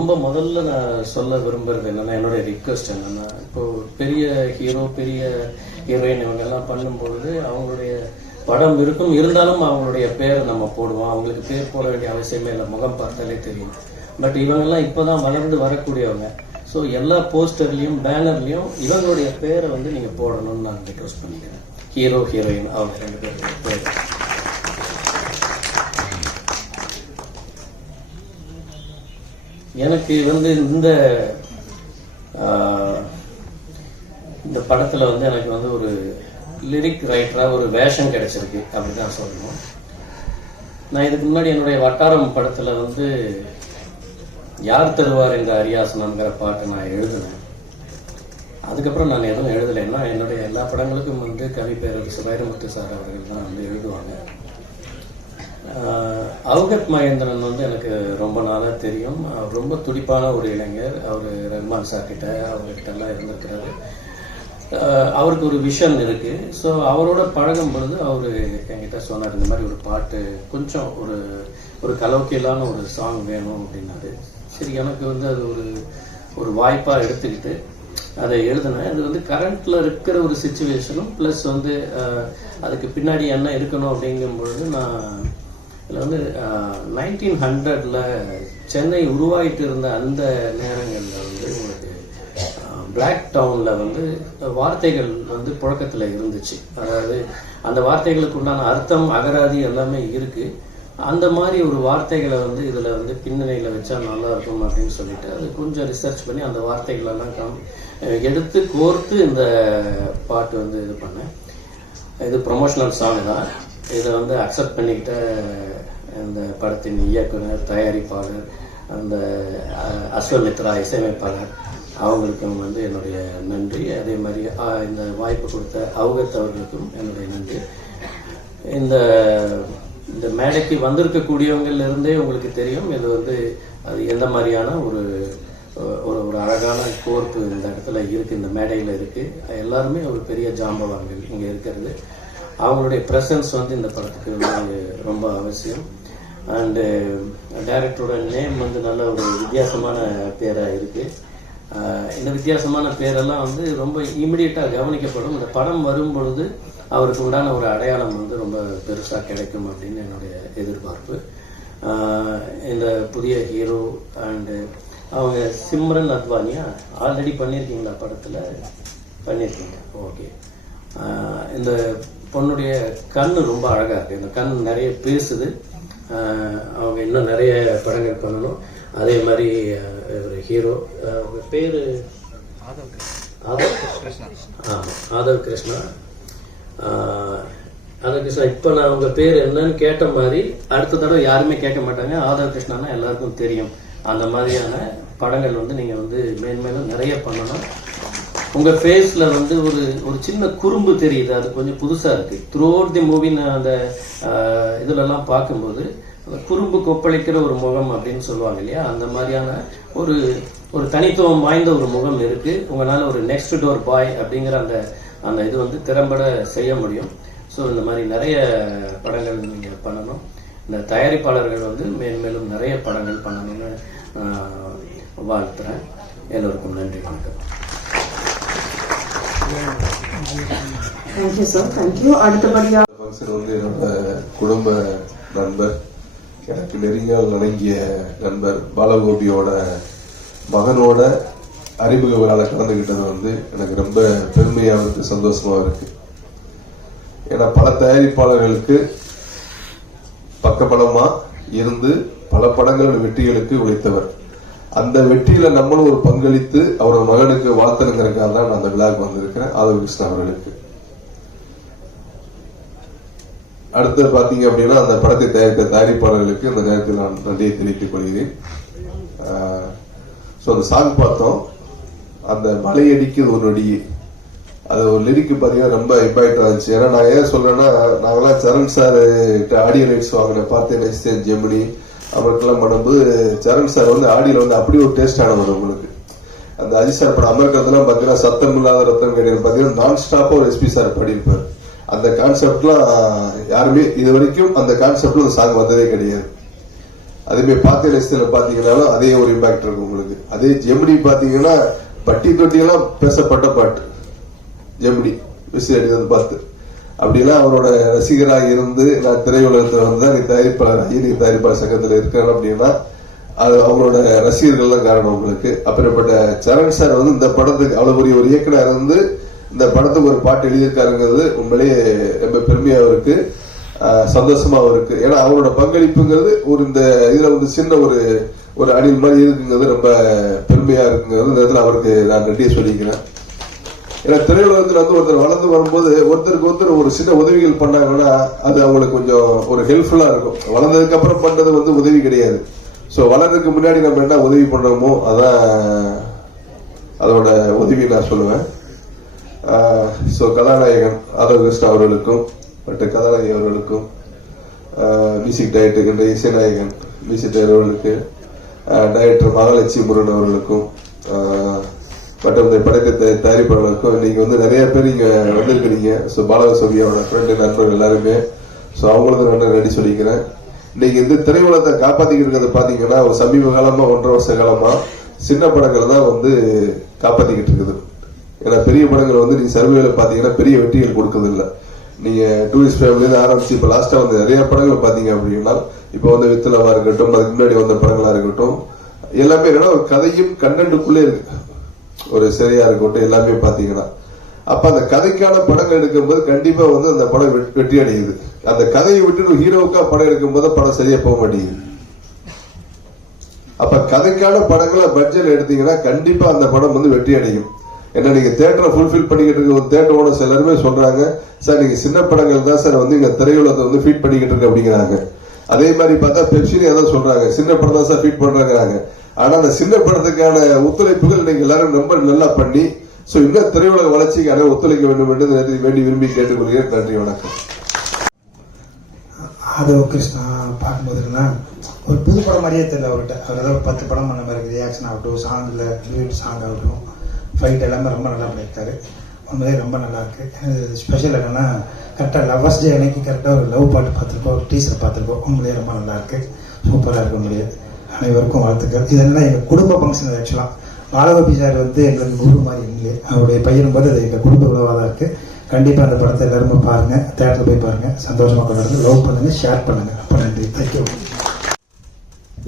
ரொம்ப முதல்ல நான் சொல்ல விரும்புறது என்னன்னா என்னுடைய ரிக்வெஸ்ட் என்னன்னா இப்போ பெரிய ஹீரோ பெரிய ஹீரோயின் இவங்க எல்லாம் பண்ணும்பொழுது அவங்களுடைய படம் இருக்கும் இருந்தாலும் அவங்களுடைய பேரை நம்ம போடுவோம். அவங்களுக்கு பேர் போட வேண்டிய அவசியமே இல்லை. முகம் பார்த்தாலே தெரியும். பட் இவங்கெல்லாம் இப்போதான் வளர்ந்து வரக்கூடியவங்க. ஸோ எல்லா போஸ்டர்லையும் பேனர்லையும் இவங்களுடைய பேரை வந்து நீங்கள் போடணும்னு நான் ரிக்வெஸ்ட் பண்ணிக்கிறேன். ஹீரோ ஹீரோயின் அவங்க ரெண்டு பேருடைய பேர். எனக்கு வந்து இந்த இந்த படத்தில் வந்து எனக்கு வந்து ஒரு லிரிக் ரைட்டராக ஒரு வேஷம் கிடைச்சிருக்கு அப்படிதான் சொல்லணும். நான் இதுக்கு முன்னாடி என்னுடைய வட்டாரம் படத்தில் வந்து யார் தருவார் இந்த அரியாசனம்ங்கிற பாட்டை நான் எழுதினேன். அதுக்கப்புறம் நான் எதுவும் எழுதலைன்னா என்னுடைய எல்லா படங்களுக்கும் வந்து கவி பேரரசு வைரமுத்து சார் அவர்கள் தான் வந்து எழுதுவாங்க. அவுகத் மகேந்திரன் வந்து எனக்கு ரொம்ப நாளாக தெரியும். அவர் ரொம்ப துடிப்பான ஒரு இளைஞர். அவர் ரஹ்மான் சார்கிட்ட அவர்கிட்டலாம் அவர்கிட்ட எல்லாம் இருந்திருக்கிறாரு. அவருக்கு ஒரு விஷன் இருக்குது ஸோ அவரோட பழகும் பொழுது அவர் என்கிட்ட சொன்னார் இந்த மாதிரி ஒரு பாட்டு கொஞ்சம் ஒரு ஒரு கலோக்கியலான ஒரு சாங் வேணும் அப்படின்னாரு. சரி எனக்கு வந்து அது ஒரு ஒரு வாய்ப்பாக எடுத்துக்கிட்டு அதை எழுதினேன். அது வந்து கரண்ட்ல இருக்கிற ஒரு சுச்சுவேஷனும் ப்ளஸ் வந்து அதுக்கு பின்னாடி என்ன இருக்கணும் அப்படிங்கும் பொழுது நான் இதில் வந்து நைன்டீன் ஹண்ட்ரடில் சென்னை உருவாகிட்டு இருந்த அந்த நேரங்களில் வந்து உங்களுக்கு பிளாக் டவுனில் வந்து வார்த்தைகள் வந்து புழக்கத்தில் இருந்துச்சு. அதாவது அந்த வார்த்தைகளுக்கு உண்டான அர்த்தம் அகராதி எல்லாமே இருக்குது அந்த மாதிரி ஒரு வார்த்தைகளை வந்து இதில் வந்து பின்னணியில் வச்சா நல்லா இருக்கும் அப்படின்னு சொல்லிட்டு அது கொஞ்சம் ரிசர்ச் பண்ணி அந்த வார்த்தைகளெல்லாம் கம்- எடுத்து கோர்த்து இந்த பாட்டு வந்து இது பண்ணேன். இது ப்ரொமோஷனல் சாங் தான். இதை வந்து அக்செப்ட் பண்ணிக்கிட்ட இந்த படத்தின் இயக்குனர் தயாரிப்பாளர் அந்த அஸ்வமித்ரா இசையமைப்பாளர் அவங்களுக்கும் வந்து என்னுடைய நன்றி. அதே மாதிரி இந்த வாய்ப்பு கொடுத்த அவுகத் அவர்களுக்கும் என்னுடைய நன்றி. இந்த இந்த மேடைக்கு வந்திருக்கக்கூடியவங்கள்ல இருந்தே உங்களுக்கு தெரியும் இது வந்து அது எந்த மாதிரியான ஒரு ஒரு ஒரு அழகான கோர்ப்பு இந்த இடத்துல இருக்குது இந்த மேடையில் இருக்குது எல்லாருமே ஒரு பெரிய ஜாம்பவான்கள் இங்கே இருக்கிறது. அவங்களுடைய ப்ரெசன்ஸ் வந்து இந்த படத்துக்கு வந்து ரொம்ப அவசியம். அண்டு டைரக்டரோட நேம் வந்து நல்ல ஒரு வித்தியாசமான பேராக இருக்குது uh, இந்த வித்தியாசமான பேரெல்லாம் வந்து ரொம்ப இமிடியட்டாக கவனிக்கப்படும். இந்த படம் வரும் பொழுது அவருக்கு உண்டான ஒரு அடையாளம் வந்து ரொம்ப பெருசாக கிடைக்கும் அப்படின்னு என்னுடைய எதிர்பார்ப்பு. Uh, இந்த புதிய ஹீரோ அண்டு அவங்க சிம்ரன் அத்வானியா ஆல்ரெடி பண்ணியிருக்கீங்களா படத்தில்? பண்ணியிருக்கீங்க ஓகே uh, இந்த பொண்ணுடைய கண் ரொம்ப அழகாக இருக்குது இந்த கண் நிறைய பேசுது. அவங்க இன்னும் நிறைய படங்கள் பண்ணணும். அதே மாதிரி ஒரு ஹீரோ. அவங்க பேர்? ஆதவ் ஆமாம் ஆதவ் கிருஷ்ணா. ஆதவ் கிருஷ்ணா இப்போ நான் உங்கள் பேர் என்னன்னு கேட்ட மாதிரி அடுத்த தடவை யாருமே கேட்க மாட்டாங்க. ஆதவ் கிருஷ்ணானா எல்லாருக்கும் தெரியும். அந்த மாதிரியான படங்கள் வந்து நீங்கள் வந்து மேன்மேலும் நிறைய பண்ணணும். உங்க ஃபேஸ்ல வந்து ஒரு ஒரு சின்ன குறும்பு தெரியுது. அது கொஞ்சம் புதுசா இருக்கு. த்ரூ அவுட் தி மூவி நான் அந்த ஆஹ், இதுலலாம் பார்க்கும்போது குறும்பு கொப்பளிக்கிற ஒரு முகம் அப்படின்னு சொல்லுவாங்க இல்லையா? அந்த மாதிரியான ஒரு ஒரு தனித்துவம் வாய்ந்த ஒரு முகம் இருக்கு. உங்களால் ஒரு நெக்ஸ்ட் டோர் பாய் அப்படிங்கிற அந்த அந்த இது வந்து திறம்பட செய்ய முடியும். ஸோ இந்த மாதிரி நிறைய படங்கள் நீங்கள் பண்ணணும். இந்த தயாரிப்பாளர்கள் வந்து மேலும் மேலும் நிறைய படங்கள் பண்ணணும்னு வாழ்த்துறேன். எல்லோருக்கும் நன்றி வணக்கம். தேங்க்யூ சார் தேங்க்யூ ஃபங்க்ஷன் வந்து என்னோட குடும்ப நண்பர் எனக்கு நெருங்கிய நணங்கிய நண்பர் பாலகோபியோட மகனோட அறிமுக விழாவில் கலந்துக்கிட்டது வந்து எனக்கு ரொம்ப பெருமையாக இருக்கு சந்தோஷமா இருக்கு. ஏன்னா பல தயாரிப்பாளர்களுக்கு பக்கபலமா இருந்து பல படங்களின் வெற்றிகளுக்கு உழைத்தவர். அந்த வெற்றியில நம்மளும் ஒரு பங்களித்து அவரோட மகனுக்கு வாழ்த்தணுங்கிறதுக்காக தான் நான் அந்த விழாவுக்கு வந்திருக்கிறேன். ஆதவ கிருஷ்ணன் அவர்களுக்கு. அடுத்து பாத்தீங்க அப்படின்னா அந்த படத்தை தயாரித்த தயாரிப்பாளர்களுக்கு இந்த நேரத்தில் நான் நன்றியை தெரிவித்துக் கொள்கிறேன். ஸோ அந்த சாங் பார்த்தோம். அந்த மலையடிக்கு ஒரு நொடி. அது ஒரு லிரிக்கு பார்த்தீங்கன்னா ரொம்ப இம்பாக்ட் ஆச்சு ஏன்னா நான் ஏன் சொல்றேன்னா நாங்களாம் சரண் சார் ஆடியோ ரைட்ஸ் வாங்கின பார்த்தேன் நெக்ஸ்ட் ஜெமினி அவருக்கெல்லாம் பண்ணும்போது சரண் சார் வந்து ஆடியில் வந்து அப்படி ஒரு டேஸ்ட் ஆனவர் உங்களுக்கு. அந்த அஜித் சார் படம் அமர்க்கிறதுலாம் பார்த்தீங்கன்னா சத்தம் இல்லாத ரத்தம் கிடையாது பார்த்தீங்கன்னா நான் ஸ்டாப்பாக ஒரு எஸ்பி சார் பாடியிருப்பார். அந்த கான்செப்ட்லாம் யாருமே இது வரைக்கும் அந்த கான்செப்ட்ல ஒரு சாங் வந்ததே கிடையாது. அதே பார்த்த நேசத்துல பார்த்தீங்கன்னாலும் அதே ஒரு இம்பாக்ட் இருக்கும் உங்களுக்கு. அதே ஜெமினி பார்த்தீங்கன்னா பட்டி தொட்டியெல்லாம் பேசப்பட்ட பாட்டு. ஜெமினி விசில் அடித்தது பார்த்து. அப்படின்னா அவரோட ரசிகராக இருந்து நான் திரையுலகத்தில் வந்து நீ தயாரிப்பாளர் ஐயர் நீ தயாரிப்பாளர் சங்கத்தில் இருக்கிறேன் அப்படின்னா அது அவங்களோட ரசிகர்கள் தான் காரணம் உங்களுக்கு. அப்படிப்பட்ட சரண் சார் வந்து இந்த படத்துக்கு அவ்வளவு பெரிய ஒரு இயக்குனர் இருந்து இந்த படத்துக்கு ஒரு பாட்டு எழுதியிருக்காருங்கிறது உண்மையிலேயே ரொம்ப பெருமையாகவும் இருக்கு. சந்தோஷமாகவும் இருக்கு. ஏன்னா அவரோட பங்களிப்புங்கிறது ஒரு இந்த இதுல வந்து சின்ன ஒரு ஒரு அணில் மாதிரி இருக்குங்கிறது ரொம்ப பெருமையா இருக்குங்கிறது இந்த இடத்துல அவருக்கு நான் நன்றியை சொல்லிக்கிறேன். ஏன்னா திரையுலகத்தில் வந்து ஒருத்தர் வளர்ந்து வரும்போது ஒருத்தருக்கு ஒருத்தர் ஒரு சின்ன உதவிகள் பண்ணாங்கன்னா அது அவங்களுக்கு கொஞ்சம் ஒரு ஹெல்ப்ஃபுல்லாக இருக்கும். வளர்ந்ததுக்கு அப்புறம் பண்ணுறது வந்து உதவி கிடையாது. ஸோ வளர்றதுக்கு முன்னாடி நம்ம என்ன உதவி பண்ணுறோமோ அதான் அதோட உதவி நான் சொல்லுவேன். ஸோ கதாநாயகன் ஆதவ் அவர்களுக்கும் மற்ற கதாநாயகி அவர்களுக்கும் மியூசிக் டைரக்டர் இசைநாயகன் மியூசிக் டைரக்டர் அவர்களுக்கு டைரக்டர் மகாலட்சுமி முருகன் அவர்களுக்கும் மற்றும் இந்த படத்தை தயாரிப்பாளருக்கும் நீங்கள் நீங்க வந்து நிறைய பேர் இங்க வந்திருக்கிறீங்க. ஸோ பாலகசோபியாவோட ஃப்ரெண்டு நண்பர்கள் எல்லாருமே. ஸோ அவங்களுக்கு நான் நடி சொல்லிக்கிறேன். இன்னைக்கு இந்த திரையுலகத்தை காப்பாத்திக்கிட்டு இருக்கிறத பாத்தீங்கன்னா ஒரு சமீப காலமா ஒன்றரை வருஷ காலமா சின்ன படங்கள் தான் வந்து காப்பாத்திக்கிட்டு இருக்குது. ஏன்னா பெரிய படங்கள் வந்து நீங்க சர்வேல பாத்தீங்கன்னா பெரிய வெற்றிகள் கொடுக்கறது நீங்கள் நீங்க டூரிஸ்ட் ஃபேமிலி ஆரம்பிச்சு இப்ப லாஸ்டா வந்து நிறைய படங்கள் பாத்தீங்க அப்படின்னா இப்ப வந்து வித்தலவா இருக்கட்டும் அதுக்கு முன்னாடி வந்த படங்களா இருக்கட்டும் எல்லாமே என்னன்னா ஒரு கதையும் கண்டென்ட்டுக்குள்ளே இருக்கு. ஒரு சிறையா இருக்கட்டும் எல்லாமே பாத்தீங்கன்னா. அப்ப அந்த கதைக்கான படங்கள் எடுக்கும்போது கண்டிப்பா வந்து அந்த படம் வெற்றி அடையுது. அந்த கதையை விட்டுட்டு ஹீரோவுக்கா படம் எடுக்கும்போது படம் சரியா போக மாட்டேங்குது. அப்ப கதைக்கான படங்களை பட்ஜெட் எடுத்தீங்கன்னா கண்டிப்பா அந்த படம் வந்து வெற்றி அடையும். ஏன்னா நீங்க தேட்டரை ஃபுல்ஃபில் பண்ணிக்கிட்டு இருக்க ஒரு தேட்டர் ஓனர்ஸ் எல்லாருமே சொல்றாங்க சார் நீங்க சின்ன படங்கள் தான் சார் வந்து இங்க திரையுலகத்தை வந்து ஃபீட் பண்ணிக்கிட்டு இருக்க அப்படிங்கிறாங்க. அதே மாதிரி பார்த்தா பெப்சிலையும் அதான் சொல்றாங்க. சின்ன படம் தான் சார் ஃபீட் பண்றாங்க ஆனா அந்த சின்ன படத்துக்கான ஒத்துழைப்புகள் நீங்க எல்லாரும் ரொம்ப நல்லா பண்ணி சோ இன்னும் திரையுலக வளர்ச்சிக்கு அனைவரும் ஒத்துழைக்க வேண்டும் என்று வேண்டி விரும்பி கேட்டுக்கொள்கிறேன். நன்றி வணக்கம். ஆதவ கிருஷ்ணா பார்க்கும்போதுன்னா ஒரு புது படம் மாதிரியே தெரியல அவர்கிட்ட. அவர் ஏதாவது ஒரு பத்து படம் பண்ண மாதிரி ரியாக்ஷன் ஆகட்டும் சாங்கில் சாங் ஆகட்டும் ஃபைட் எல்லாமே ரொம்ப நல்லா பண்ணியிருக்காரு. உண்மையிலே ரொம்ப நல்லாயிருக்கு ஸ்பெஷல் என்னன்னா கரெக்டாக லவர்ஸ் டே அன்னைக்கு கரெக்டாக ஒரு லவ் பாட்டு பார்த்துருக்கோம் ஒரு டீசர் பார்த்துருக்கோம். உண்மையிலே ரொம்ப நல்லாயிருக்கு சூப்பராக இருக்கும் உண்மையிலே. அனைவருக்கும் வாழ்த்துக்கள். இதெல்லாம் எங்கள் குடும்ப ஃபங்க்ஷன் ஆக்சுவலாக மாலகோபி சார் வந்து எங்களுக்கு குரு மாதிரி இல்லை. அவருடைய பையனும் போது அது எங்கள் குடும்ப உறவாக தான் இருக்குது கண்டிப்பாக அந்த படத்தை எல்லாருமே பாருங்கள் தேட்டரில் போய் பாருங்கள் சந்தோஷமாக கொண்டாடுங்க. லவ் பண்ணுங்கள் ஷேர் பண்ணுங்க. அப்போ நன்றி. தேங்க்யூ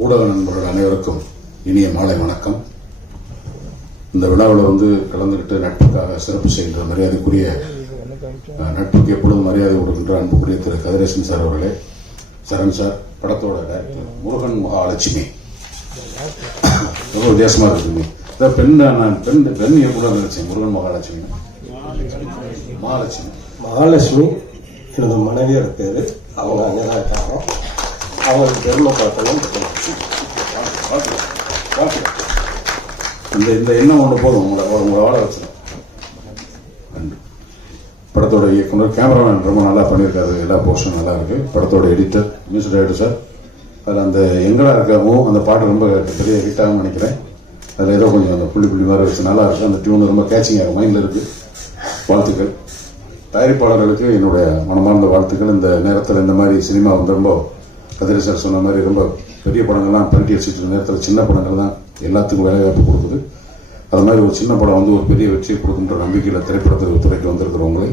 ஊடக நண்பர்கள் அனைவருக்கும் இனிய மாலை வணக்கம். இந்த விழாவில் வந்து கலந்துக்கிட்டு நட்புக்காக சிறப்பு செய்கின்ற மரியாதைக்குரிய நட்புக்கு எப்பொழுதும் மரியாதை கொடுக்கின்ற அன்புக்குரிய திரு கதிரேசன் சார் அவர்களே. சரண் சார் படத்தோட டைரக்டர் முருகன் மகாலட்சுமி. ரொம்ப வித்தியாசமா இருக்குங்க இந்த பெண் நான் பெண் பெண் இயக்குனர் நினைச்சேன் முருகன் மகாலட்சுமி. மகாலட்சுமி. மகாலட்சுமி எனது மனைவியோட பேரு அவங்க அங்கதான் இருக்காங்க. அவங்களுக்கு பெருமைப்படுத்தணும் வாழ்த்து. இந்த இந்த எண்ணம் ஒன்று போதும். உங்களை உங்களை வாழ வச்சிடும். நன்றி. படத்தோட இயக்குனர் கேமராமேன் ரொம்ப நல்லா பண்ணியிருக்காரு. எல்லா போர்ஷனும் நல்லா இருக்கு. படத்தோட எடிட்டர் மியூசிக் டைரக்டர் சார் அதில் அந்த எங்கடா இருக்கவும் அந்த பாட்டு ரொம்ப பெரிய ஹிட் ஆகும் நினைக்கிறேன். அதில் ஏதோ கொஞ்சம் அந்த புள்ளி புள்ளி மாதிரி வச்சு நல்லா இருக்கு. அந்த டியூன் ரொம்ப கேச்சிங்காக மைண்டில் இருக்கு. வாழ்த்துக்கள். தயாரிப்பாளர்களுக்கு என்னுடைய மனமார்ந்த வாழ்த்துக்கள். இந்த நேரத்தில் இந்த மாதிரி சினிமா வந்து ரொம்ப கதிரி சார் சொன்ன மாதிரி ரொம்ப பெரிய படங்கள்லாம் பரட்டி வச்சுட்டு நேரத்தில் சின்ன படங்கள் தான் எல்லாத்துக்கும் வேலைவாய்ப்பு கொடுக்குது. அது மாதிரி ஒரு சின்ன படம் வந்து ஒரு பெரிய வெற்றியை கொடுக்குன்ற நம்பிக்கையில் திரைப்படத்துக்கு துறைக்கு வந்திருக்கிறவங்களை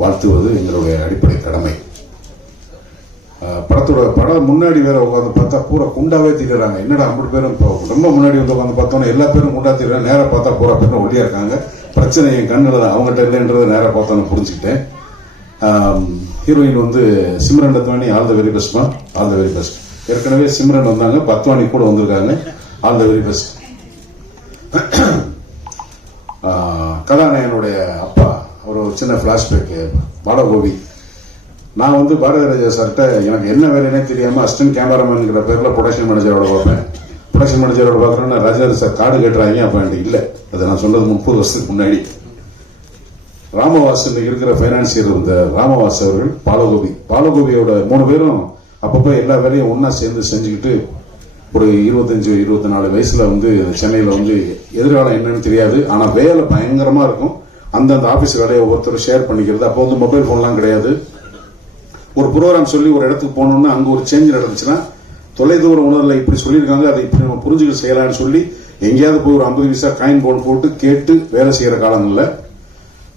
வாழ்த்துவது எங்களுடைய அடிப்படை கடமை. படத்தோட படம் முன்னாடி வேற உட்காந்து பார்த்தா பூரா குண்டாவே தீர்றாங்க என்னடா மூணு பேரும் இப்போ ரொம்ப முன்னாடி வந்து உட்காந்து பார்த்தோன்னா எல்லா பேரும் குண்டா திரிறாங்க நேராக பார்த்தா பூரா பேரும் ஒல்லியா இருக்காங்க. பிரச்சனை என் கண்ணில் தான் அவங்ககிட்ட இல்லைன்றதை நேராக பார்த்தோன்னு புரிஞ்சுக்கிட்டேன். ஹீரோயின் வந்து Simran Ratwani all the very பெஸ்ட்மா all the very best. ஏற்கனவே சிம்ரன் வந்தாங்க பத்வானி கூட வந்திருக்காங்க. ஆல் த வெரி பெஸ்ட் கதாநாயகனுடைய அப்பா ஒரு சின்ன ஃபிளாஷ்பேக் பாலகோபி. நான் வந்து பாரதி ராஜா சார்கிட்ட எனக்கு என்ன வேலைன்னே தெரியாம அசிஸ்டன்ட் கேமராமேனுங்கிற பேர்ல ப்ரொடக்ஷன் மேனேஜரோட பார்ப்பேன். ப்ரொடக்ஷன் மேனேஜரோட பார்க்கறேன்னா ராஜேந்திர சார் கார்டு கேட்டுறாங்க அப்ப என்கிட்ட இல்ல. அதை நான் சொன்னது முப்பது வருஷத்துக்கு முன்னாடி. ராமவாஸ் இன்னைக்கு இருக்கிற பைனான்சியர் இந்த ராமவாஸ் அவர்கள் பாலகோபி. பாலகோபியோட மூணு பேரும் அப்பப்போ எல்லா வேலையும் ஒன்றா சேர்ந்து செஞ்சுக்கிட்டு ஒரு இருபத்தஞ்சு இருபத்தி நாலு வயசுல வந்து சென்னையில வந்து எதிர்காலம் என்னன்னு தெரியாது. ஆனா வேலை பயங்கரமா இருக்கும். அந்தந்த ஆபீஸ் வேலையை ஒவ்வொருத்தரும் ஷேர் பண்ணிக்கிறது. அப்போ வந்து மொபைல் போன்லாம் கிடையாது. ஒரு ப்ரோக்ராம் சொல்லி ஒரு இடத்துக்கு போனோம்னா அங்க ஒரு சேஞ்ச் நடந்துச்சுன்னா தொலைதூர உணர்வில் இப்படி சொல்லியிருக்காங்க. அதை இப்படி நம்ம புரிஞ்சுக்க செய்யலாம்னு சொல்லி எங்கேயாவது போய் ஒரு ஐம்பது பைசா காயின் போன் போட்டு கேட்டு வேலை செய்யற காலங்களில்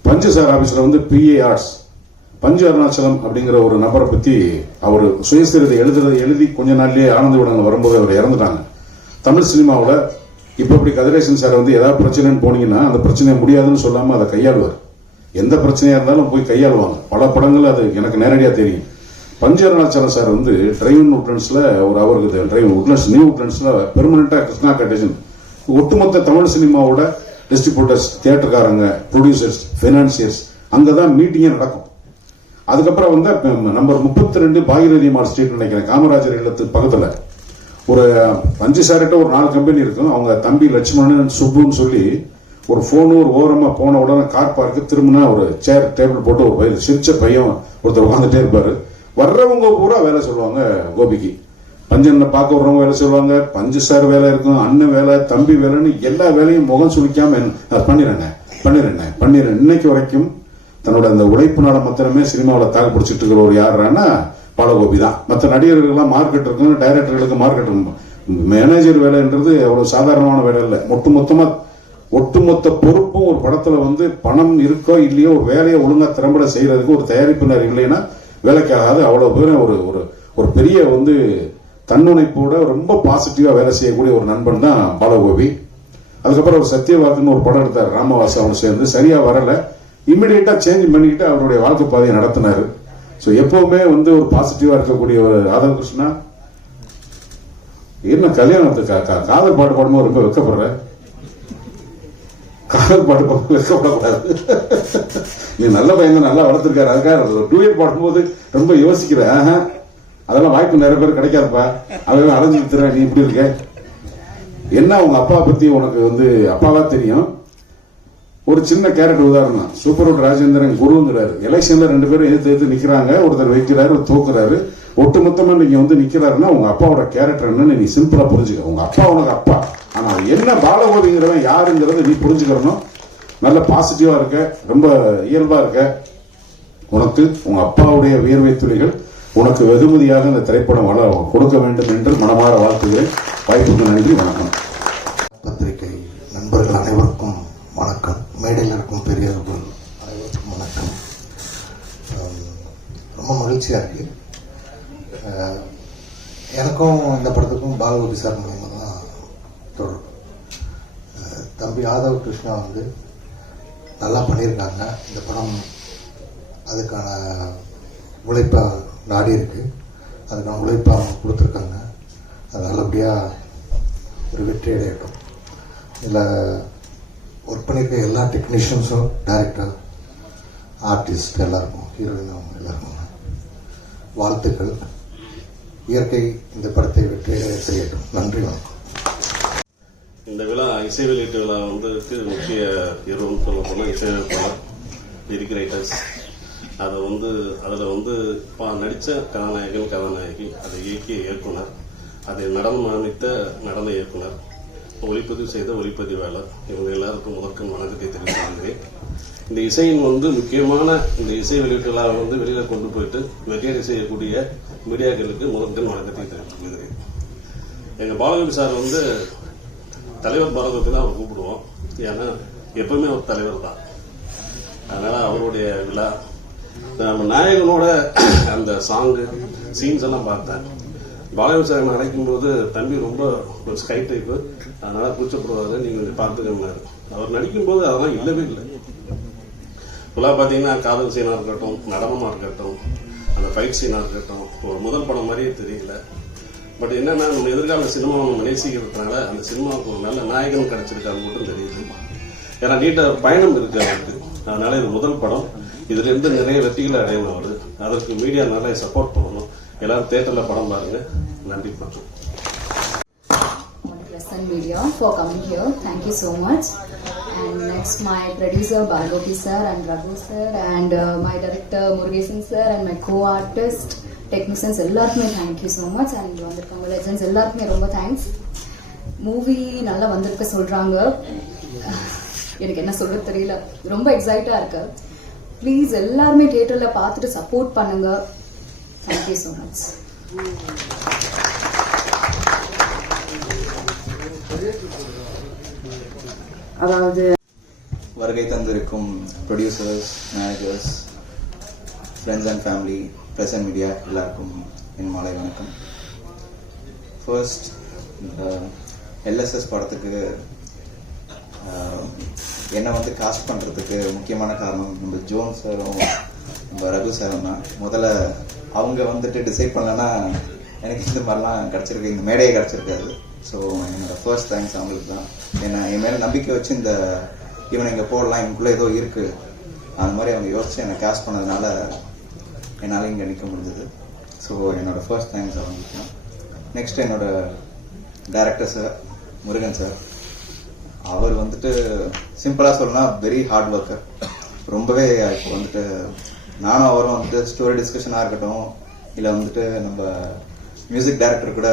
பஞ்சு சார் ஆபீஸ்ல வந்து பிஏ ஆர்ட்ஸ் பஞ்சு அருணாச்சலம் அப்படிங்கிற ஒரு நபரை பத்தி அவர் சுயசரிதை எழுதுறது எழுதி கொஞ்ச நாள்லயே ஆனந்த விடங்கள் வரும்போது அவர் இறந்துட்டாங்க. தமிழ் சினிமாவில் இப்ப இப்படி கதிரேசன் சார் வந்து ஏதாவது பிரச்சனைன்னு போனீங்கன்னா அந்த பிரச்சனையை முடியாதுன்னு சொல்லாம அதை கையாளுவார். எந்த பிரச்சனையா இருந்தாலும் போய் கையாளுவாங்க. பல படங்கள் அது எனக்கு நேரடியா தெரியும். பஞ்சு அருணாச்சலம் சார் வந்து டிரைவன் உட்லண்ட்ஸ்ல ஒரு அவருக்கு டிரைவன் உட்லண்ட்ஸ் நியூ உட்லண்ட்ஸ்ல பெர்மனண்டா கிருஷ்ணா கட்டேஷன் ஒட்டுமொத்த தமிழ் சினிமாவோட டிஸ்ட்ரிபியூட்டர்ஸ் தியேட்டர்காரங்க ப்ரொடியூசர்ஸ் ஃபைனான்சியர்ஸ் அங்கதான் மீட்டிங்கே நடக்கும். அதுக்கப்புறம் வந்து நம்பர் முப்பத்தி ரெண்டு பாகிரதி மார் ஸ்ட்ரீட் நினைக்கிறேன். காமராஜர் இல்லத்து பக்கத்தில். ஒரு அஞ்சு சார்கிட்ட ஒரு நாலு கம்பெனி இருக்கும். அவங்க தம்பி லட்சுமணன் சுப்புன்னு சொல்லி ஒரு ஃபோனு ஒரு ஓரமாக போன உடனே கார் பார்க்கு திரும்பினா ஒரு சேர் டேபிள் போட்டு ஒரு பையன் சிரிச்ச பையன் ஒருத்தர் உட்காந்துட்டே இருப்பார். வர்றவங்க பூரா வேலை சொல்லுவாங்க கோபிக்கு. பஞ்சனை பார்க்க வர்றவங்க வேலை சொல்லுவாங்க. பஞ்சு சார் வேலை இருக்கும் அண்ணன் வேலை தம்பி வேலைன்னு எல்லா வேலையும் முகம் சுளிக்காம நான் பண்ணிடுறேங்க பண்ணிடுறேங்க பண்ணிடுறேன். இன்னைக்கு வரைக்கும் தன்னோட அந்த உழைப்புனால மாத்திரமே சினிமாவில் தாக்கு பிடிச்சிட்டு இருக்கிற ஒரு யாருன்னா பாலகோபி தான் மற்ற நடிகர்கள்லாம் மார்க்கெட் இருக்கும் டைரக்டர்களுக்கு மார்க்கெட் இருக்கும் மேனேஜர் வேலைன்றது அவ்வளோ சாதாரணமான வேலை இல்லை. ஒட்டு மொத்தமாக ஒட்டுமொத்த பொறுப்பும் ஒரு படத்தில் வந்து பணம் இருக்கோ இல்லையோ ஒரு வேலையை ஒழுங்காக திறம்பட செய்கிறதுக்கு ஒரு தயாரிப்பினர் இல்லைன்னா வேலைக்கு ஆகாது பேரும் ஒரு ஒரு ஒரு பெரிய வந்து தன்னுணைப்போட ரொம்ப பாசிட்டிவாக வேலை செய்யக்கூடிய ஒரு நண்பன் தான் பாலகோபி. அதுக்கப்புறம் ஒரு சத்யவாக்குன்னு ஒரு படம் எடுத்தார். ராமவாஸ் அவனு சேர்ந்து. சரியாக வரலை. இம்மிடியேட்டாக சேஞ்ச் பண்ணிக்கிட்டு அவருடைய வாழ்க்கை பாதையை நடத்தினாரு. ஸோ எப்பவுமே வந்து ஒரு பாசிட்டிவாக இருக்கக்கூடிய ஒரு ராதவ கிருஷ்ணா என்ன கல்யாணத்துக்கு கா- காதல் பாட்டு பாடும்போது ரொம்ப வெக்கப்படுற? காதல் பாட்டு பாடும்போது வெக்கப்படக்கூடாது. நீ நல்ல பையன் தான் நல்லா வளர்த்துருக்காரு அதுக்காக டூயட் பாடும்போது ரொம்ப யோசிக்கிற ஆஹா, அதெல்லாம் வாய்ப்பு நிறைய பேர் கிடைக்காதுப்பா. அவன் அலைஞ்சிட்டு திர நீ இப்படி இருக்க? என்ன உங்க அப்பா பத்தி உனக்கு வந்து அப்பாவா தெரியும்? ஒரு சின்ன கேரக்டர் உதாரணம். சூப்பர் ராஜேந்திரன் குருங்கிறாரு. எலெக்ஷன்ல ரெண்டு பேரும் எதிர்த்து எதிர்த்து நிக்கிறாங்க. ஒருத்தர் வைக்கிறாரு தூக்குறாரு. ஒட்டுமொத்தமா நீங்க வந்து நிக்கிறாருன்னா உங்க அப்பாவோட கேரக்டர் என்னன்னு நீ சிம்பிளா புரிஞ்சுக்க. உங்க அப்பா உனக்கு அப்பா. ஆனா என்ன பாலகோதிங்கிறவன் யாருங்கிறத நீ புரிஞ்சுக்கிறணும் நல்ல பாசிட்டிவா இருக்க. ரொம்ப இயல்பா இருக்க. உனக்கு உங்க அப்பாவுடைய வியர்வை துளிகள் உனக்கு வெகுமதியாக இந்த திரைப்படம் வள கொடுக்க வேண்டும் என்று மனமாற வாழ்த்துகிறேன். வாய்ப்புக்கு நன்றி வணக்கம். மேடையில் இருக்கும் பெரியவர்கள் அனைவருக்கும் வணக்கம். ரொம்ப மகிழ்ச்சியாக இருக்கு. எனக்கும் இந்த படத்துக்கும் பாலகோபி சார் மூலியமாக தான் தொடர்பு. தம்பி ஆதவ் கிருஷ்ணா வந்து நல்லா பண்ணியிருக்காங்க. இந்த படம் அதுக்கான உழைப்பை நாடி இருக்கு. அதுக்கான உழைப்பை அவங்க கொடுத்துருக்காங்க. அது நல்லபடியாக ஒரு வெற்றி அடையட்டும். இதில் ஒர்க் பண்ணியிருக்க எல்லா டெக்னீஷியன்ஸும் டைரக்டர் ஆர்டிஸ்ட் எல்லாருக்கும் ஹீரோயினும் எல்லாருக்கும் வாழ்த்துக்கள். இயற்கை இந்த படத்தை வெற்றியடைய செய்யட்டும். நன்றி வணக்கம். இந்த விழா இசை வெளியீட்டு விழா வந்து முக்கிய ஹீரோன்னு சொல்ல போனால் இசையமைப்பாளர் லிரிக் ரைட்டர்ஸ் அதை வந்து அதில் வந்து பா நடித்த கதாநாயகன் கதாநாயகி அதை இயக்கிய இயக்குனர் அதை நடனம் அமைத்த நடன இயக்குனர் ஒளிப்பதிவு செய்த ஒளிப்பதிவாளர். இவங்க எல்லாருக்கும் முதற்கும் வணக்கத்தை தெரிவித்துக்கொள்கிறேன் இந்த இசையின் வந்து முக்கியமான இந்த இசை வெளியீட்டுகளாக வந்து வெளியில் கொண்டு போயிட்டு வெற்றியடை செய்யக்கூடிய மீடியாக்களுக்கு முதற்கண் வணக்கத்தை தெரிவித்துக்கொள்கிறேன் எங்கள் பாலகவி சார் வந்து தலைவர் பாரதத்தை தான் அவர் கூப்பிடுவோம். ஏன்னா எப்பவுமே அவர் தலைவர் தான். அதனால் அவருடைய விழா நம்ம நாயகனோட அந்த சாங்கு சீன்ஸ் எல்லாம் பார்த்தேன் பாலிவுட் சார் நினைக்கும் போது தம்பி ரொம்ப ஒரு ஸ்கை டைப்பு அதனால கூச்சப்படுவாரு. நீங்க கொஞ்சம் அவர் நடிக்கும் போது அதெல்லாம் இல்லவே இல்லை. விழா பார்த்தீங்கன்னா காதல் சீனாக இருக்கட்டும் நடனமாக இருக்கட்டும் அந்த ஃபைட் சீனாக இருக்கட்டும் ஒரு முதல் படம் மாதிரியே தெரியல. பட் என்னன்னா நம்ம எதிர்கால சினிமா நம்ம நேசிக்கிறதுனால அந்த சினிமாவுக்கு ஒரு நல்ல நாயகன் கிடைச்சிருக்காரு மட்டும் தெரியுது. ஏன்னா நீட்டாக பயணம் இருக்கு அவருக்கு. அதனால இது முதல் படம் இதுல இருந்து நிறைய வெற்றிகளை அடையணும் அவரு அதற்கு மீடியா நிறைய சப்போர்ட் பண்ணணும். எல்லாரும் தேட்டரில் படம் பாருங்க நன்றி மற்றும் video for coming here thank you so and and next my producer Bhargati sir and Raghu sir and uh, my director Murugesan sir and my co-artist எல்லாருக்குமே thank you so much and வந்திருக்கவங்க legends எல்லாருக்குமே ரொம்ப thanks movie நல்லா வந்திருக்க சொல்கிறாங்க எனக்கு என்ன சொல்ல தெரியல ரொம்ப எக்ஸைட்டாக இருக்கு ப்ளீஸ் எல்லாருமே தியேட்டரில் பார்த்துட்டு சப்போர்ட் பண்ணுங்க தேங்க்யூ ஸோ மச் அதாவது வருகை தந்திருக்கும் producers managers friends and family press and media எல்லாருக்கும் என் மாலை வணக்கம். ஃபர்ஸ்ட் எல்எஸ்எஸ் படத்துக்கு என்னை வந்து காஸ்ட் பண்ணுறதுக்கு முக்கியமான காரணம் நம்ம ஜோன் சாரும் நம்ம ரகு சாரும் தான். முதல்ல அவங்க வந்துட்டு டிசைட் பண்ணலன்னா எனக்கு இந்த மாதிரிலாம் கிடச்சிருக்கு இந்த மேடையே கிடச்சிருக்காது. ஸோ என்னோட ஃபர்ஸ்ட் தேங்க்ஸ் அவங்களுக்கு தான். ஏன்னா என் மேலே நம்பிக்கை வச்சு இந்த இவனை இங்கே போடலாம் இவனுக்குள்ளே ஏதோ இருக்குது அந்த மாதிரி அவங்க யோசித்து என்னை கேஷ் பண்ணதுனால என்னால் இங்கே நிற்க முடிஞ்சது. ஸோ என்னோட ஃபர்ஸ்ட் தேங்க்ஸ் அவங்களுக்கு தான். நெக்ஸ்ட் என்னோட டேரக்டர் சார் முருகன் சார் அவர் வந்துட்டு சிம்பிளாக சொல்லணும்னா வெரி ஹார்ட் ஒர்க்கர் ரொம்பவே இப்போ வந்துட்டு நானும் அவரும் வந்துட்டு ஸ்டோரி டிஸ்கஷனாக இருக்கட்டும் இல்லை வந்துட்டு நம்ம மியூசிக் டைரக்டர் கூட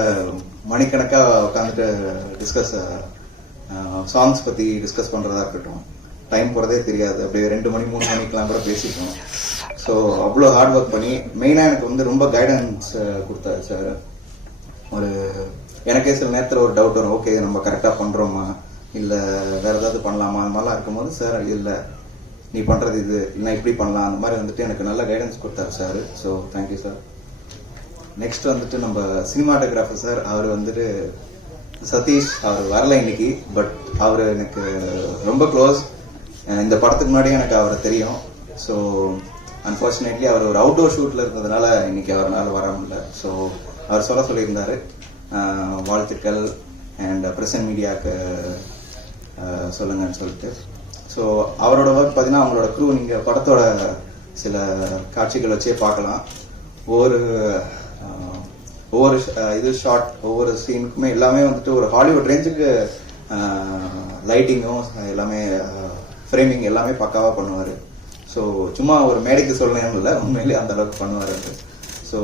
மணிக்கணக்காக உட்காந்துட்டு டிஸ்கஸ் சாங்ஸ் பற்றி டிஸ்கஸ் பண்ணுறதா இருக்கட்டும். டைம் போகிறதே தெரியாது. அப்படியே ரெண்டு மணி மூணு மணிக்கெலாம் கூட பேசிக்கணும் ஸோ அவ்வளோ ஹார்ட் ஒர்க் பண்ணி மெயினாக எனக்கு வந்து ரொம்ப கைடன்ஸ் கொடுத்தாரு சார் ஒரு எனக்கே சில நேரத்தில் ஒரு டவுட் வரும். ஓகே நம்ம கரெக்டாக பண்ணுறோமா இல்லை வேறு ஏதாவது பண்ணலாமா? அந்த மாதிரிலாம் இருக்கும்போது சார் இல்லை. நீ பண்ணுறது இது இல்லை இப்படி பண்ணலாம். அந்த மாதிரி வந்துட்டு எனக்கு நல்ல கைடன்ஸ் கொடுத்தாரு sir. So thank you sir next வந்துட்டு நம்ம சினிமாட்டோகிராஃபர் சார் அவர் வந்துட்டு சதீஷ் அவர் வரல இன்னைக்கு பட் அவர் எனக்கு ரொம்ப க்ளோஸ் இந்த படத்துக்கு முன்னாடியே எனக்கு அவரை தெரியும். ஸோ அன்ஃபார்ச்சுனேட்லி அவர் ஒரு அவுட்டோர் ஷூட்டில் இருந்ததுனால இன்னைக்கு அவரால் வர முடியல. ஸோ அவர் சொல்ல சொல்லியிருந்தார். வாழ்த்துக்கள். அண்ட் பிரசன்ட் மீடியாவுக்கு சொல்லுங்கன்னு சொல்லிட்டு. ஸோ அவரோட ஒர்க் பார்த்தீங்கன்னா அவங்களோட க்ரூ நீங்கள் படத்தோட சில காட்சிகள் வச்சே பார்க்கலாம். ஒவ்வொரு ஒவ்வொரு இது ஷார்ட் ஒவ்வொரு சீனுக்குமே எல்லாமே வந்துட்டு ஒரு ஹாலிவுட் ரேஞ்சுக்கு லைட்டிங்கும் எல்லாமே ஃப்ரேமிங் எல்லாமே பக்காவாக பண்ணுவார். ஸோ சும்மா ஒரு மேடைக்கு சொல்லணும் இல்லை உண்மையிலேயே அந்த அளவுக்கு பண்ணுவார் ஸோ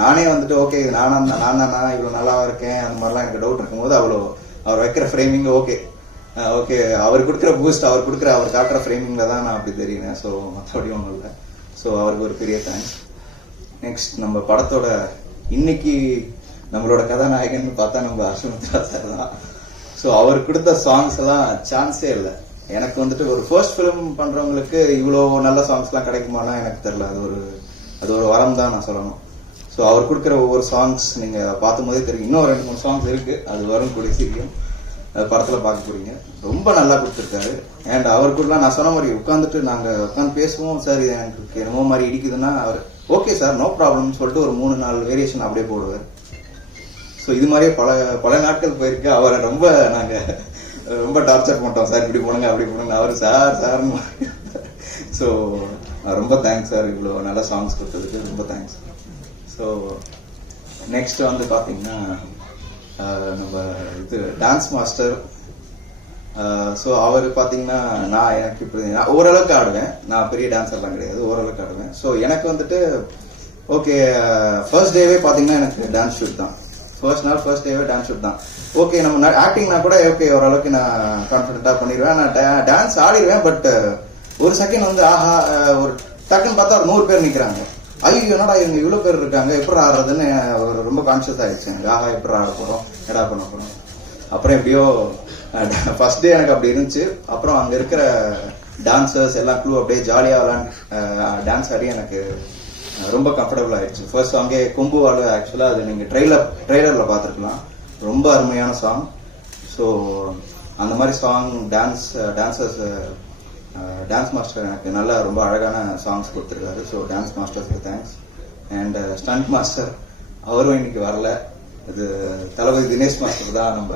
நானே வந்துட்டு ஓகே இது நானா நான் தானா இவ்வளோ நல்லா இருக்கேன் அந்த மாதிரிலாம் எனக்கு டவுட் இருக்கும்போது அவ்வளோ அவர் வைக்கிற ஃப்ரேமிங் ஓகே ஓகே அவர் கொடுக்குற பூஸ்ட் அவர் கொடுக்குற அவர் காட்டுற ஃப்ரேமிங்கில் தான் நான் அப்படி தெரியுறேன். ஸோ மற்றபடி ஒன்றும் இல்லை. ஸோ அவருக்கு ஒரு பெரிய தேங்க்ஸ் நெக்ஸ்ட் நம்ம படத்தோட இன்னைக்கு நம்மளோட கதாநாயகன் பார்த்தா நம்ம அஸ்வமித்ரா சார் தான். ஸோ அவர் கொடுத்த சாங்ஸ் எல்லாம் சான்ஸே இல்லை. எனக்கு வந்துட்டு ஒரு ஃபர்ஸ்ட் ஃபிலிம் பண்ணுறவங்களுக்கு இவ்வளோ நல்ல சாங்ஸ்லாம் கிடைக்குமானா எனக்கு தெரில அது ஒரு அது ஒரு வரம் தான் நான் சொல்லணும். ஸோ அவர் கொடுக்குற ஒவ்வொரு சாங்ஸ் நீங்கள் பார்த்தும் போதே தெரியும். இன்னும் ரெண்டு மூணு சாங்ஸ் இருக்குது அது வரும் கூடிய சீக்கிரம். படத்துல பார்க்க போறீங்க. ரொம்ப நல்லா கொடுத்துருக்காரு. அண்ட் அவர் கூடலாம் நான் சொன்ன மாதிரி உட்காந்துட்டு நாங்க உட்காந்து பேசுவோம். சார் இது எனக்கு என்னமோ மாதிரி இடிக்குதுன்னா அவர் ஓகே சார் நோ ப்ராப்ளம்னு சொல்லிட்டு ஒரு மூணு நாலு வேரியேஷன் அப்படியே போடுவார். ஸோ இது மாதிரியே பல பல நாட்கள் போயிருக்கு. அவரை ரொம்ப நாங்க ரொம்ப டார்ச்சர் பண்ணிட்டோம் சார். இப்படி போனுங்க அப்படி போனுங்க அவர் சார் சார் ஸோ ரொம்ப தேங்க்ஸ் சார் இவ்வளோ நல்ல சாங்ஸ் கொடுத்ததுக்கு ரொம்ப தேங்க்ஸ் ஸோ நெக்ஸ்ட் வந்து பார்த்தீங்கன்னா நம்ம இது டான்ஸ் மாஸ்டர் ஸோ அவர் பார்த்தீங்கன்னா நான் எனக்கு இப்படி நான் ஓரளவுக்கு ஆடுவேன். நான் பெரிய டான்ஸர்லாம் கிடையாது. ஓரளவுக்கு ஆடுவேன். ஸோ எனக்கு வந்துட்டு ஓகே ஃபர்ஸ்ட் டேவே பார்த்தீங்கன்னா எனக்கு டான்ஸ் ஷூட் தான். ஃபர்ஸ்ட் நாள் ஃபர்ஸ்ட் டேவே டான்ஸ் ஷூட் தான். ஓகே நம்ம ஆக்டிங்னா கூட ஓகே ஓரளவுக்கு நான் கான்ஃபிடென்ட்டாக பண்ணிடுவேன். நான் டான்ஸ் ஆடிடுவேன் பட் ஒரு செகண்ட் வந்து ஆஹா ஒரு டக்குன்னு பார்த்தா ஒரு நூறு பேர் நிற்கிறாங்க ஐயோ என்னடா இவங்க இவ்வளோ பேர் இருக்காங்க? எப்படி ஆடுறதுன்னு ஒரு ரொம்ப கான்சியஸ் ஆயிடுச்சு. ஆஹா எப்படி ஆட போகிறோம் எடா பண்ண போகிறோம் அப்புறம் எப்படியோ ஃபர்ஸ்ட் டே எனக்கு அப்படி இருந்துச்சு. அப்புறம் அங்க இருக்கிற டான்சர்ஸ் எல்லாம் க்ளூ அப்படியே ஜாலியாக விளாண்டு டான்ஸ் ஆடி எனக்கு ரொம்ப கம்ஃபர்டபுள் ஆயிடுச்சு. ஃபர்ஸ்ட் அங்கே கொம்பு வாழ் ஆக்சுவலாக அது நீங்கள் ட்ரெய்லர் ட்ரெய்லரில் பார்த்துருக்கலாம். ரொம்ப அருமையான சாங் ஸோ அந்த மாதிரி song dance dancers dance master எனக்கு நல்லா ரொம்ப அழகான சாங்ஸ் கொடுத்துருக்காரு. ஸோ டான்ஸ் மாஸ்டர்ஸ்க்கு தேங்க்ஸ் அண்ட் ஸ்டண்ட் மாஸ்டர் அவரும் இன்னைக்கு வரல. இது தளபதி தினேஷ் மாஸ்டர் தான் நம்ம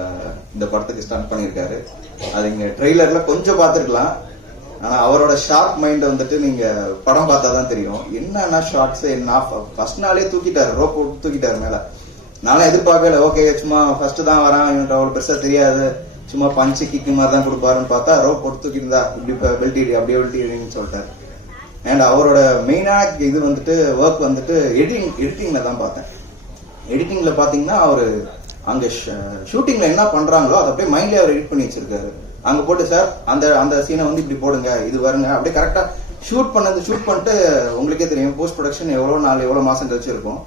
இந்த படத்துக்கு ஸ்டண்ட் பண்ணியிருக்காரு. அது இங்கே ட்ரெய்லரில் கொஞ்சம் பார்த்துருக்கலாம். ஆனால் அவரோட ஷார்ப் மைண்டை வந்துட்டு நீங்கள் படம் பார்த்தா தான் தெரியும். என்னன்னா ஷார்ட்ஸ் என்ன ஃபர்ஸ்ட் நாளே தூக்கிட்டாரு. ரோப் போட்டு தூக்கிட்டாரு மேலே. நானும் எதிர்பார்க்கல. ஓகே சும்மா ஃபர்ஸ்ட் தான் வரான். இவனுக்கு அவ்வளவு பெருசாக தெரியாது. சும்மா பஞ்சு கிக்கு மாதிரி தான் கொடுப்பாருன்னு பார்த்தா ரோ போட்டு தூக்கியிருந்தா இப்படி பெல்ட் அப்படியே பெல்ட் சொல்லிட்டாரு. அண்ட் அவரோட மெயினான இது வந்துட்டு ஒர்க் வந்துட்டு எடிட்டிங் எடிட்டிங்ல தான் பார்த்தேன். எடிட்டிங்ல பாத்தீங்கன்னா அவரு அங்க ஷூட்டிங்ல என்ன பண்றாங்களோ அதை அப்படியே மைண்ட்லேயே அவர் எடிட் பண்ணி வச்சிருக்காரு. அங்க போட்டு சார் அந்த அந்த சீனை வந்து இப்படி போடுங்க இது வருங்க. அப்படியே கரெக்டா ஷூட் பண்ணது ஷூட் பண்ணிட்டு உங்களுக்கே தெரியும் போஸ்ட் ப்ரொடக்ஷன் எவ்வளவு நாள் எவ்வளவு மாசம் கழிச்சு இருக்கும்.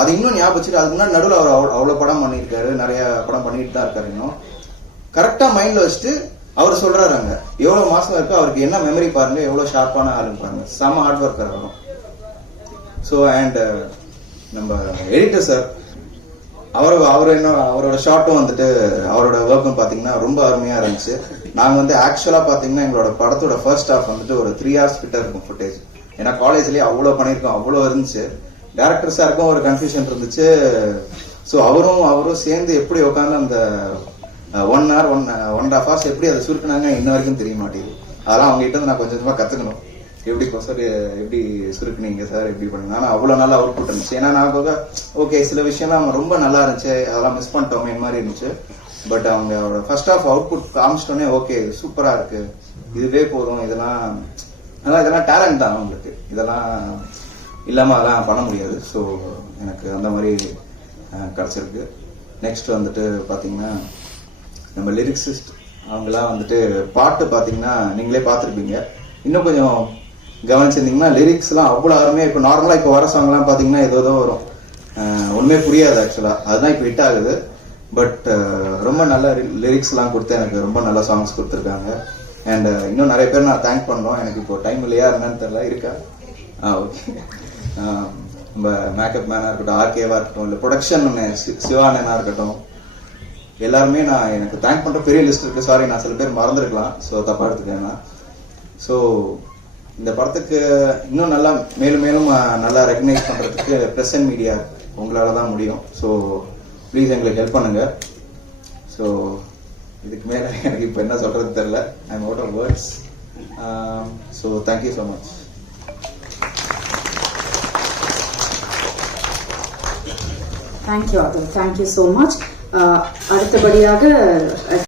அது இன்னும் ஞாபகம் வச்சுட்டு அதுக்கு முன்னாடி நடுவில் அவர் அவ்வளோ அவ்வளவு படம் பண்ணியிருக்காரு நிறைய படம் பண்ணிட்டு தான் இருக்காரு இன்னும். கரெக்டா மைண்ட்ல வச்சுட்டு அவர் சொல்றாரு அங்கே. எவ்வளவு மாசம் இருக்கு அவருக்கு என்ன மெமரி பாருங்க எவ்வளவு ஷார்ப்பான ஆளுங்க பாருங்க. செம ஹார்ட் ஒர்க்கர் வரும் ஸோ அண்ட் நம்ம எடிட்டர் சார் அவர் அவர் என்ன அவரோட ஷார்ட்டும் வந்துட்டு அவரோட ஒர்க்கும் பார்த்தீங்கன்னா ரொம்ப அருமையா இருந்துச்சு. நாங்கள் வந்து ஆக்சுவலாக பார்த்தீங்கன்னா எங்களோட படத்தோட ஃபர்ஸ்ட் ஹாஃப் வந்துட்டு ஒரு த்ரீ ஹவர்ஸ் கிட்ட இருக்கும் ஃபுட்டேஜ் ஏன்னா காலேஜ்லேயே அவ்வளோ பண்ணியிருக்கோம் அவ்வளோ இருந்துச்சு. டேரக்டர் சாருக்கும் ஒரு கன்ஃபியூஷன் இருந்துச்சு. ஸோ அவரும் அவரும் சேர்ந்து எப்படி உட்காந்து அந்த one hour one one half hours எப்படி அதை சுருக்குனாங்க இன்ன வரைக்கும் தெரிய மாட்டேங்குது. அதெல்லாம் அவங்ககிட்ட நான் கொஞ்சம் கொஞ்சமாக கற்றுக்கணும் எப்படி சார் எப்படி சுருக்குனீங்க சார் எப்படி பண்ணுங்க? ஆனால் அவ்வளோ நல்லா அவுட் புட் இருந்துச்சு. ஏன்னா நான் ஓகே சில விஷயம்லாம் ரொம்ப நல்லா இருந்துச்சு. அதெல்லாம் மிஸ் பண்ணிட்டோமே மாதிரி இருந்துச்சு. பட் அவங்க அவரோட ஃபர்ஸ்ட் ஆஃப் அவுட்புட் காமிச்சிட்டோன்னே ஓகே சூப்பராக இருக்கு. இதுவே போதும். இதெல்லாம் அதெல்லாம் இதெல்லாம் டேலண்ட் தான் அவங்களுக்கு. இதெல்லாம் இல்லாமல் அதெல்லாம் பண்ண முடியாது. ஸோ எனக்கு அந்த மாதிரி கிடச்சிருக்கு. நெக்ஸ்ட் வந்துட்டு பார்த்தீங்கன்னா நம்ம லிரிக்ஸிஸ்ட் அவங்களாம் வந்துட்டு பாட்டு பார்த்தீங்கன்னா நீங்களே பார்த்துருப்பீங்க இன்னும் கொஞ்சம் கவனிச்சிருந்தீங்கன்னா லிரிக்ஸ்லாம் அவ்வளோ அருமையாக இப்போ நார்மலாக இப்போ வர சாங்லாம் பார்த்தீங்கன்னா ஏதோ ஏதோ வரும். ஒன்றுமே புரியாது ஆக்சுவலாக அதுதான் இப்போ ஹிட் ஆகுது. பட் ரொம்ப நல்ல லிரிக்ஸ்லாம் கொடுத்து எனக்கு ரொம்ப நல்ல சாங்ஸ் கொடுத்துருக்காங்க. அண்ட் இன்னும் நிறைய பேர் நான் தேங்க் பண்ணோம் எனக்கு இப்போ டைம் இல்லையா என்னன்னு தெரியல. இருக்கா? ஆ ஓகே நம்ம மேக்கப் மேனாக இருக்கட்டும் ஆர்கேவாக இருக்கட்டும் இல்லை ப்ரொடக்ஷன் சிவானேனாக இருக்கட்டும் எல்லாருமே நான் எனக்கு தேங்க் பண்ற பெரிய லிஸ்ட் இருக்கு. சாரி நான் சில பேர் மறந்துருக்கலாம். ஸோ தப்பா எடுத்துக்கேன் ஸோ இந்த படத்துக்கு இன்னும் நல்லா மேலும் மேலும் நல்லா ரெக்கக்னைஸ் பண்றதுக்கு அண்ட் மீடியா உங்களால தான் முடியும். ஸோ ப்ளீஸ் எங்களுக்கு ஹெல்ப் பண்ணுங்க. ஸோ இதுக்கு மேல எனக்கு இப்போ என்ன சொல்றது தெரியல. I am out of words so thank you so much thank you other thank you so much அடுத்தபடியாக